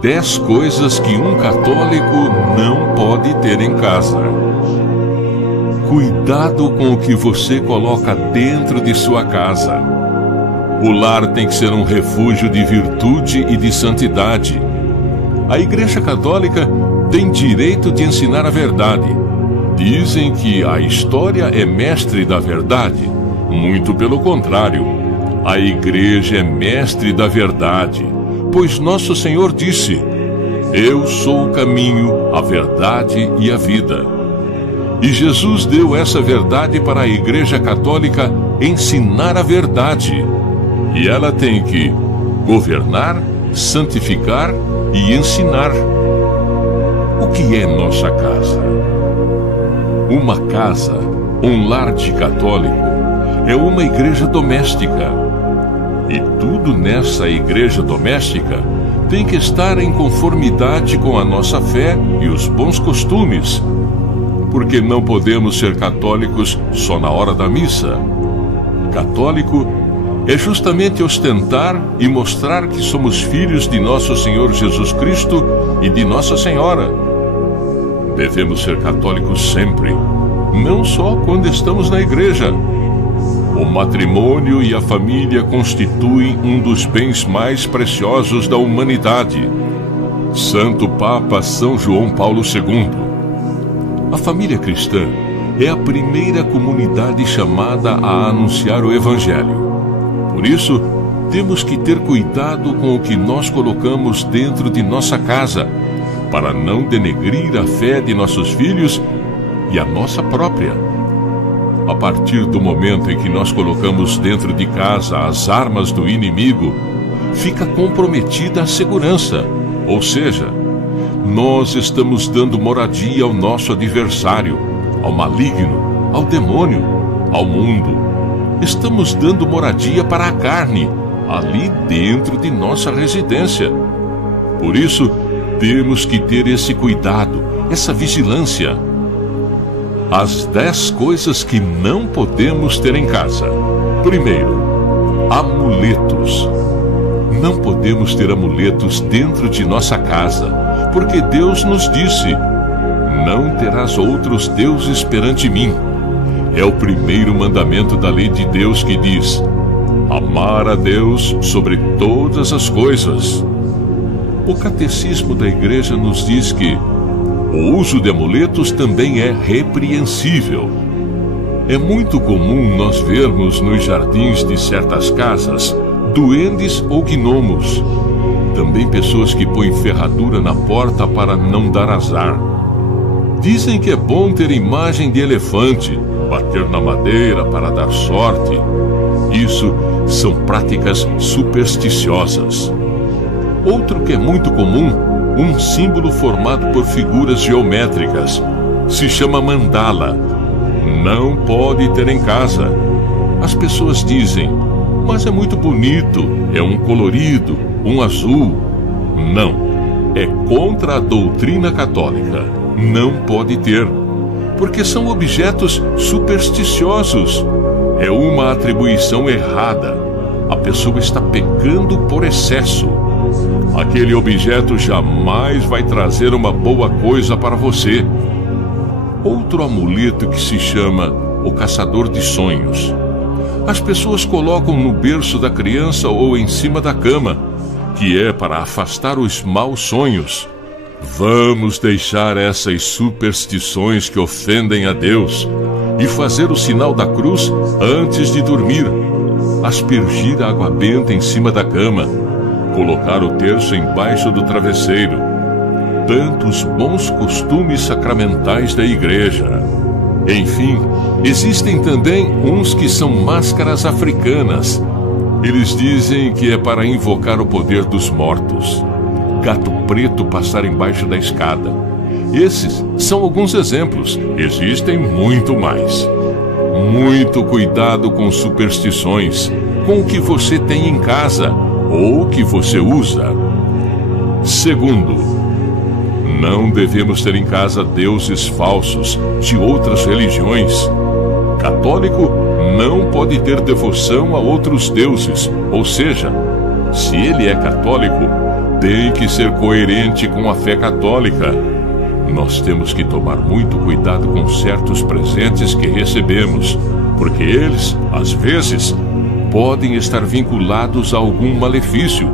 10 coisas que um católico não pode ter em casa. Cuidado com o que você coloca dentro de sua casa. O lar tem que ser um refúgio de virtude e de santidade. A Igreja Católica tem direito de ensinar a verdade. Dizem que a história é mestre da verdade. Muito pelo contrário, a Igreja é mestre da verdade, pois Nosso Senhor disse: Eu sou o caminho, a verdade e a vida. E Jesus deu essa verdade para a Igreja Católica ensinar a verdade. E ela tem que governar, santificar e ensinar. O que é nossa casa? Uma casa, um lar de católico, é uma igreja doméstica. E tudo nessa igreja doméstica tem que estar em conformidade com a nossa fé e os bons costumes. Porque não podemos ser católicos só na hora da missa. Católico é justamente ostentar e mostrar que somos filhos de nosso Senhor Jesus Cristo e de Nossa Senhora. Devemos ser católicos sempre, não só quando estamos na igreja. O matrimônio e a família constituem um dos bens mais preciosos da humanidade. Santo Papa São João Paulo II. A família cristã é a primeira comunidade chamada a anunciar o Evangelho. Por isso, temos que ter cuidado com o que nós colocamos dentro de nossa casa, para não denegrir a fé de nossos filhos e a nossa própria. A partir do momento em que nós colocamos dentro de casa as armas do inimigo, fica comprometida a segurança, ou seja, nós estamos dando moradia ao nosso adversário, ao maligno, ao demônio, ao mundo. Estamos dando moradia para a carne, ali dentro de nossa residência. Por isso, temos que ter esse cuidado, essa vigilância. As 10 coisas que não podemos ter em casa. Primeiro, amuletos. Não podemos ter amuletos dentro de nossa casa, porque Deus nos disse: Não terás outros deuses perante mim. É o primeiro mandamento da lei de Deus que diz: amar a Deus sobre todas as coisas. O catecismo da igreja nos diz que o uso de amuletos também é repreensível. É muito comum nós vermos nos jardins de certas casas duendes ou gnomos. Também pessoas que põem ferradura na porta para não dar azar. Dizem que é bom ter imagem de elefante, bater na madeira para dar sorte. Isso são práticas supersticiosas. Outro que é muito comum, um símbolo formado por figuras geométricas. Se chama mandala. Não pode ter em casa. As pessoas dizem: mas é muito bonito, é um colorido, um azul. Não, é contra a doutrina católica. Não pode ter, porque são objetos supersticiosos. É uma atribuição errada. A pessoa está pecando por excesso. Aquele objeto jamais vai trazer uma boa coisa para você. Outro amuleto que se chama o caçador de sonhos. As pessoas colocam no berço da criança ou em cima da cama, que é para afastar os maus sonhos. Vamos deixar essas superstições que ofendem a Deus e fazer o sinal da cruz antes de dormir, aspergir água benta em cima da cama, colocar o terço embaixo do travesseiro. Tantos bons costumes sacramentais da igreja. Enfim, existem também uns que são máscaras africanas. Eles dizem que é para invocar o poder dos mortos. Gato preto passar embaixo da escada. Esses são alguns exemplos. Existem muito mais. Muito cuidado com superstições, com o que você tem em casa ou que você usa. Segundo, não devemos ter em casa deuses falsos de outras religiões. Católico não pode ter devoção a outros deuses, ou seja, se ele é católico, tem que ser coerente com a fé católica. Nós temos que tomar muito cuidado com certos presentes que recebemos, porque eles, às vezes, podem estar vinculados a algum malefício.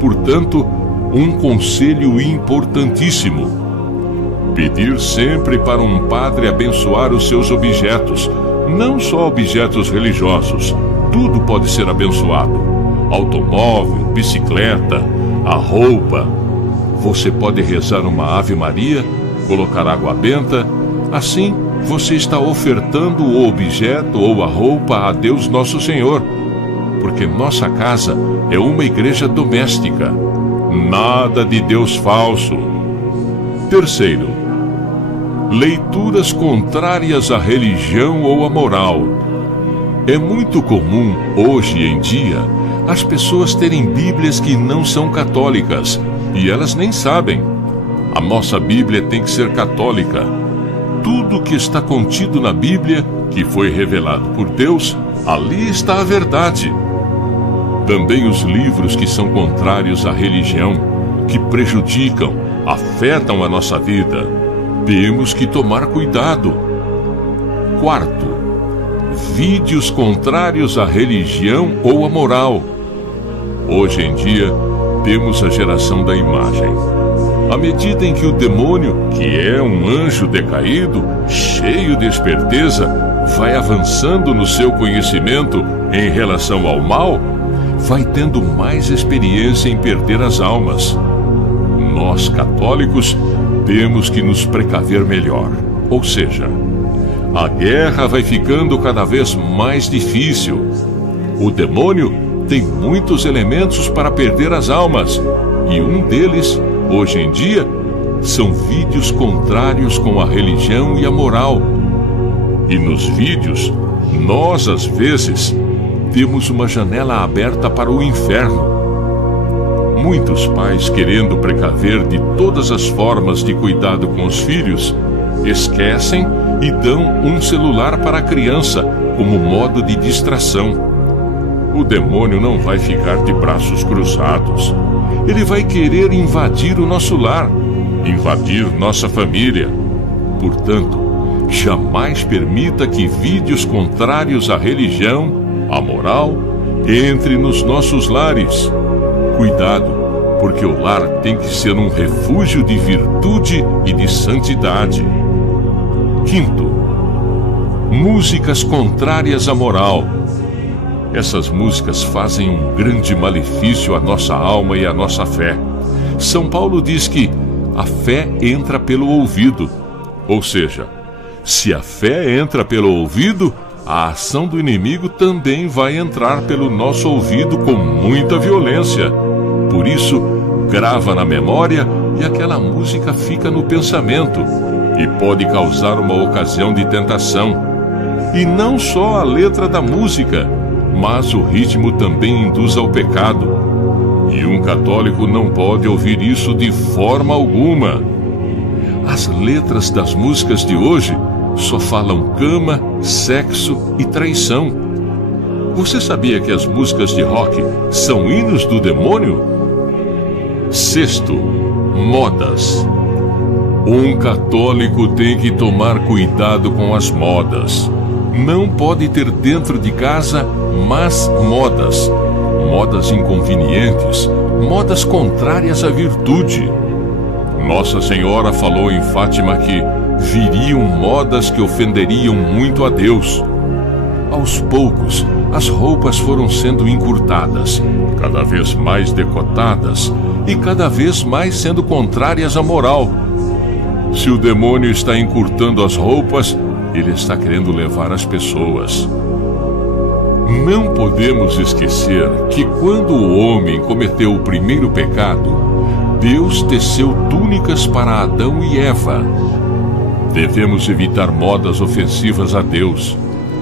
Portanto, um conselho importantíssimo: pedir sempre para um padre abençoar os seus objetos, não só objetos religiosos. Tudo pode ser abençoado: automóvel, bicicleta, a roupa. Você pode rezar uma Ave Maria, colocar água benta. Assim, você está ofertando o objeto ou a roupa a Deus Nosso Senhor, porque nossa casa é uma igreja doméstica. Nada de Deus falso. Terceiro, leituras contrárias à religião ou à moral. É muito comum, hoje em dia, as pessoas terem Bíblias que não são católicas, e elas nem sabem. A nossa Bíblia tem que ser católica. Tudo que está contido na Bíblia, que foi revelado por Deus, ali está a verdade. Também os livros que são contrários à religião, que prejudicam, afetam a nossa vida, temos que tomar cuidado. Quarto, vídeos contrários à religião ou à moral. Hoje em dia, temos a geração da imagem. À medida em que o demônio, que é um anjo decaído, cheio de esperteza, vai avançando no seu conhecimento em relação ao mal, vai tendo mais experiência em perder as almas. Nós, católicos, temos que nos precaver melhor. Ou seja, a guerra vai ficando cada vez mais difícil. O demônio tem muitos elementos para perder as almas, e um deles, hoje em dia, são vídeos contrários com a religião e a moral. E nos vídeos, nós, às vezes, temos uma janela aberta para o inferno. Muitos pais, querendo precaver de todas as formas de cuidado com os filhos, esquecem e dão um celular para a criança como modo de distração. O demônio não vai ficar de braços cruzados. Ele vai querer invadir o nosso lar, invadir nossa família. Portanto, jamais permita que vídeos contrários à religião, à moral, entrem nos nossos lares. Cuidado, porque o lar tem que ser um refúgio de virtude e de santidade. Quinto, músicas contrárias à moral. Essas músicas fazem um grande malefício à nossa alma e à nossa fé. São Paulo diz que a fé entra pelo ouvido. Ou seja, se a fé entra pelo ouvido, a ação do inimigo também vai entrar pelo nosso ouvido com muita violência. Por isso, grava na memória e aquela música fica no pensamento e pode causar uma ocasião de tentação. E não só a letra da música, mas o ritmo também induz ao pecado. E um católico não pode ouvir isso de forma alguma. As letras das músicas de hoje só falam cama, sexo e traição. Você sabia que as músicas de rock são hinos do demônio? Sexto, modas. Um católico tem que tomar cuidado com as modas. Não pode ter dentro de casa más modas, modas inconvenientes, modas contrárias à virtude. Nossa Senhora falou em Fátima que viriam modas que ofenderiam muito a Deus. Aos poucos, as roupas foram sendo encurtadas, cada vez mais decotadas e cada vez mais sendo contrárias à moral. Se o demônio está encurtando as roupas, ele está querendo levar as pessoas. Não podemos esquecer que quando o homem cometeu o primeiro pecado, Deus teceu túnicas para Adão e Eva. Devemos evitar modas ofensivas a Deus,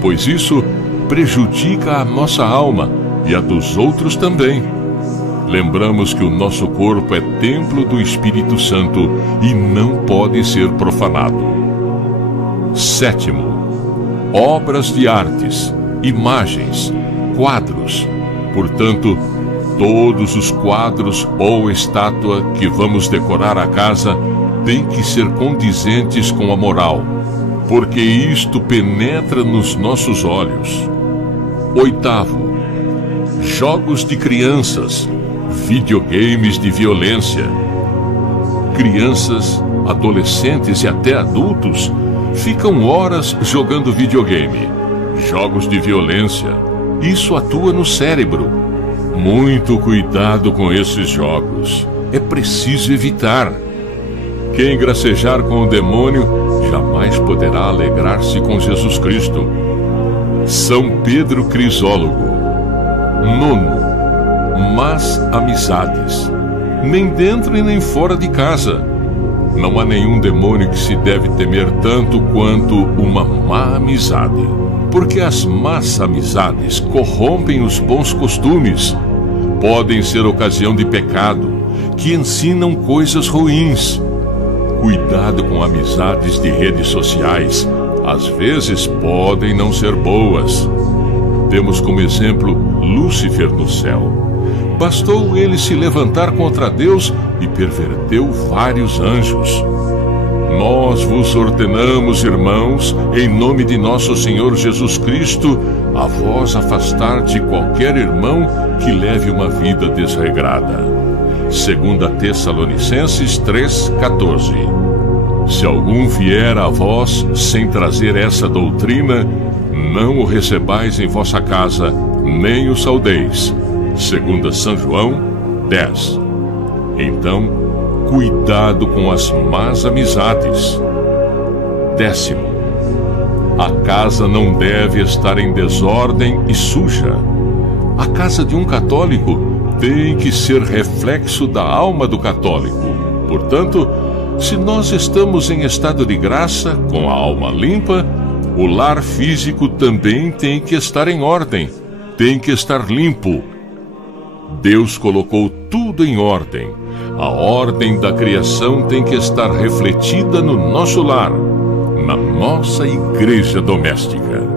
pois isso prejudica a nossa alma e a dos outros também. Lembramos que o nosso corpo é templo do Espírito Santo e não pode ser profanado. Sétimo, obras de artes, imagens, quadros. Portanto, Todos os quadros ou estátua que vamos decorar a casa têm que ser condizentes com a moral, porque isto penetra nos nossos olhos. 8º, jogos de crianças, videogames de violência. Crianças, adolescentes e até adultos ficam horas jogando videogame, jogos de violência. Isso atua no cérebro. Muito cuidado com esses jogos. É preciso evitar. Quem gracejar com o demônio jamais poderá alegrar-se com Jesus Cristo. São Pedro Crisólogo. 9º, más amizades. Nem dentro e nem fora de casa. Não há nenhum demônio que se deve temer tanto quanto uma má amizade. Porque as más amizades corrompem os bons costumes. Podem ser ocasião de pecado, que ensinam coisas ruins. Cuidado com amizades de redes sociais. Às vezes podem não ser boas. Temos como exemplo Lúcifer no céu. Bastou ele se levantar contra Deus e perverteu vários anjos. Nós vos ordenamos, irmãos, em nome de nosso Senhor Jesus Cristo, a vós afastar de qualquer irmão que leve uma vida desregrada. 2 Tessalonicenses 3,14. Se algum vier a vós sem trazer essa doutrina, não o recebais em vossa casa, nem o saudeis. 2 São João 10. Então, cuidado com as más amizades. 10º, a casa não deve estar em desordem e suja. A casa de um católico tem que ser reflexo da alma do católico. Portanto, se nós estamos em estado de graça, com a alma limpa, o lar físico também tem que estar em ordem, tem que estar limpo. Deus colocou tudo em ordem. A ordem da criação tem que estar refletida no nosso lar, na nossa igreja doméstica.